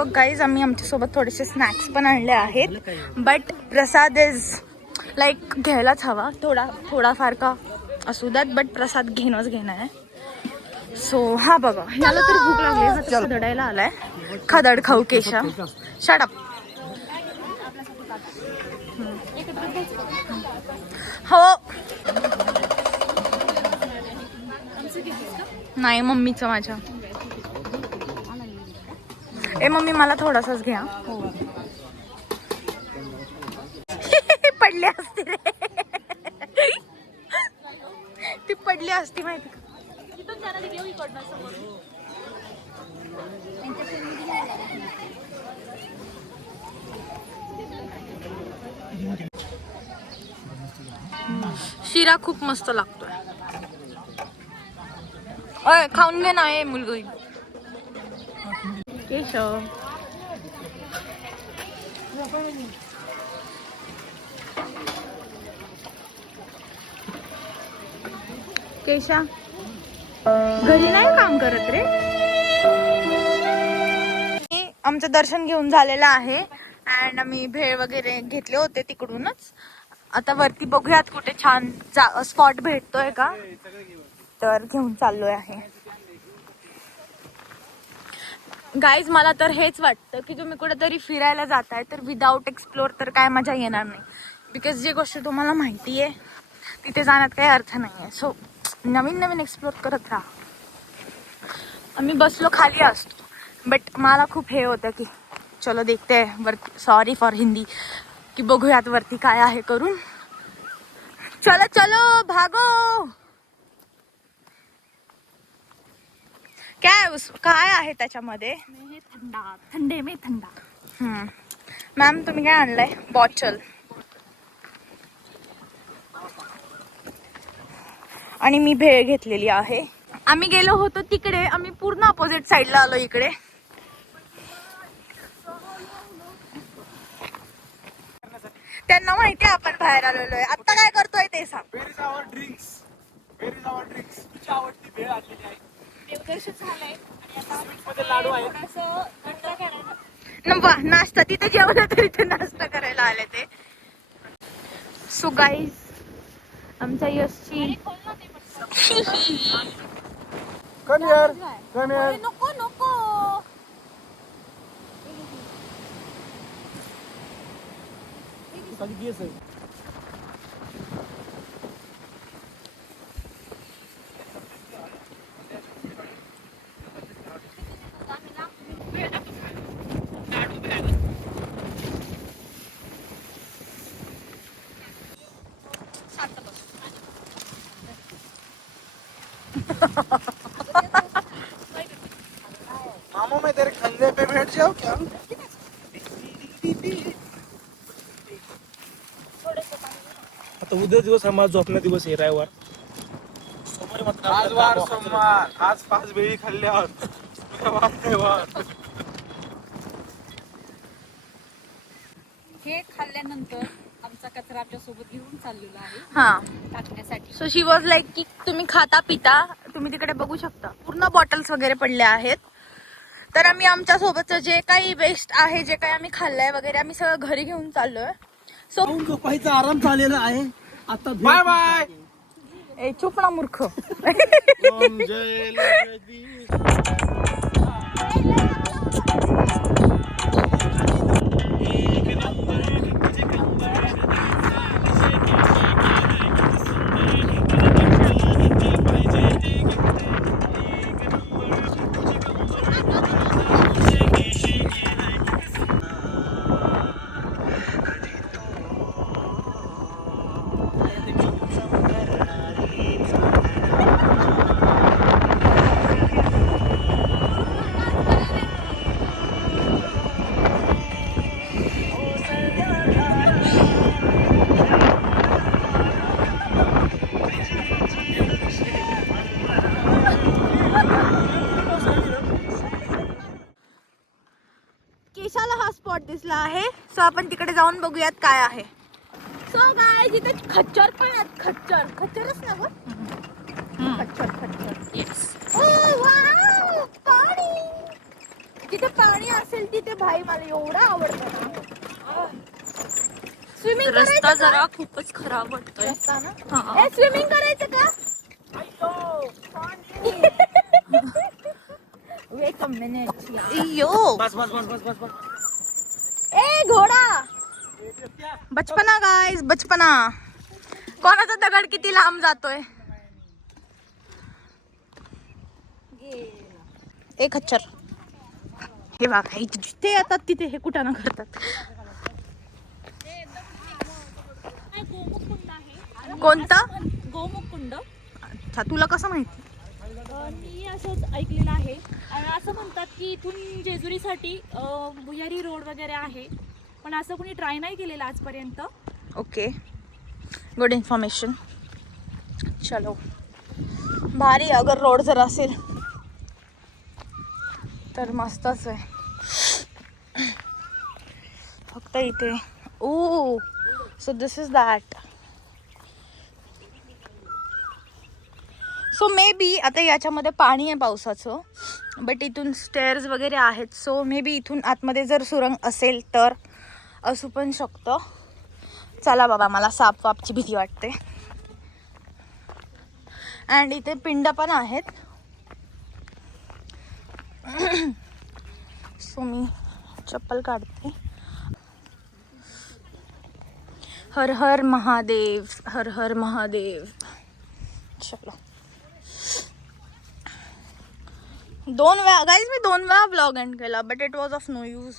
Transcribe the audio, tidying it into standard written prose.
तो गाईज आम्ही आमच्यासोबत थोडेसे स्नॅक्स पण आणले आहेत. बट प्रसाद इज लाईक घ्यायलाच हवा, थोडाफार का असू द्यात, बट प्रसाद घेणं आहे. सो हा बघा, याला तर भूक लागली, हा तर खदडायला आलाय. खदड खाऊ केशा, शट अप. हो नाही, मम्मीचं माझ्या. ए मम्मी मला थोडासाच घ्या. पडली असती रे, ती पडली असती माहिती का. शिरा खूप मस्त लागतोय. ओय खाऊन घे ना ए मुलगी. केशव केशा घरी नाही काम करत रे. आमचं दर्शन घेऊन झालेलं आहे अँड आम्ही भेळ वगैरे घेतले होते तिकडूनच. आता वरती बघूयात कुठे छान स्पॉट भेटतोय का, तर घेऊन चाललोय आहे. गाईज मला तर हेच वाटतं की तुम्ही कुठेतरी फिरायला जाताय तर विदाऊट एक्सप्लोर तर काय मजा येणार नाही. बिकॉज जी गोष्ट तुम्हाला माहिती आहे तिथे जाण्यात काही अर्थ नाही आहे. सो नवीन एक्सप्लोर करत राहा. आम्ही बसलो खाली असतो, बट मला खूप हे होतं की चलो देखते है वरती, सॉरी फॉर हिंदी, की बघूयात वरती काय आहे करून. चलो चलो भागो. काय आहे त्याच्यामध्ये? थंडे में थंडा. मॅम तुम्ही काय आणलंय? बॉटल. आणि मी भेळ घेतलेली आहे. आम्ही गेलो होतो तिकडे, आम्ही पूर्ण अपोजिट साइडला आलो इकडे. त्यांना माहिती आहे आपण बाहेर आलेलो आहे. आता काय करतोय ते सांग. तुझी आवडती भेळ आणलेली आहे. देवदर्शन झालंय आणि लाडू आहे. नाश्ता तिथे जेवलं तरी ते नाश्ता करायला आले ते. सो गाईज आमच्या यशची नको नको मामा मैं तेरे कंधे पे बैठ जाऊं क्या? आता उद्या दिवस हा माझा झोपण्या दिवस आहे, रविवार. आज वार सोमवार, आज 5 भेळी खाल्ल्या. हे खाल्ल्यानंतर आमचा कचरा आमच्या सोबत घेऊन चाललेला आहे हा टाकण्यासाठी. सो शी वॉज लाईक की तुम्ही खाता पिता, तुम्ही तिकडे बघू शकता पूर्ण बॉटल्स वगैरे पडल्या आहेत. तर आम्ही आमच्या सोबतचं जे काही वेस्ट आहे, जे काही आम्ही खाल्लंय वगैरे, आम्ही सगळं घरी घेऊन चाललोय. सो झोपायचा आराम झालेला आहे आता. Bye bye. ए चुप ना मूर्ख. केशाला हा स्पॉट दिसला आहे. सो आपण तिकडे जाऊन बघूयात काय आहे. सो गाय जिथे खच्चर पण आहेत. खच्चरच ना गं. खच्चर. येस. ओ वाव, पाणी. जिथे पाणी असेल तिथे भाई मला एवढं आवडतं ना. स्विमिंग रस्ता जरा खूपच खराब वाटतोय. रस्ता ना. हा. स्विमिंग करायचं का? Wait a minute. यो बस बस बस बस बस बस. ए घोडा. बचपना गाईज, बचपना. कोणाचा दगड किती लांब जातोय. एक खच्चर. हे बघा इथे जिथे येतात तिथे हे कुठं करतात. गोमुख कुंड आहे. कोणतं? गोमुख कुंड. अच्छा, तुला कसं माहिती? मी असंच ऐकलेलं आहे आणि असं म्हणतात की इथून जेजुरीसाठी भुयारी रोड वगैरे आहे, पण असं कुणी ट्राय नाही केलेलं आजपर्यंत. Okay, good information. चलो, भारी. अगर रोड जर असेल तर मस्तच आहे. फक्त इथे oh so this is that. So maybe आता याच्यामध्ये पाणी आहे पावसाचं, बट इथून स्टेअर्स वगैरे आहेत. सो मे बी इथून आतमध्ये जर सुरंग असेल तर असू पण शकतं. चला बाबा, मला साप वापची भीती वाटते. अँड इथे पिंड पण आहेत. सो मी चप्पल काढते. हर हर महादेव, हर हर महादेव. चलो, 2 वेळा गाईज मी 2 वेळा ब्लॉग एंड केला, but it was of no use.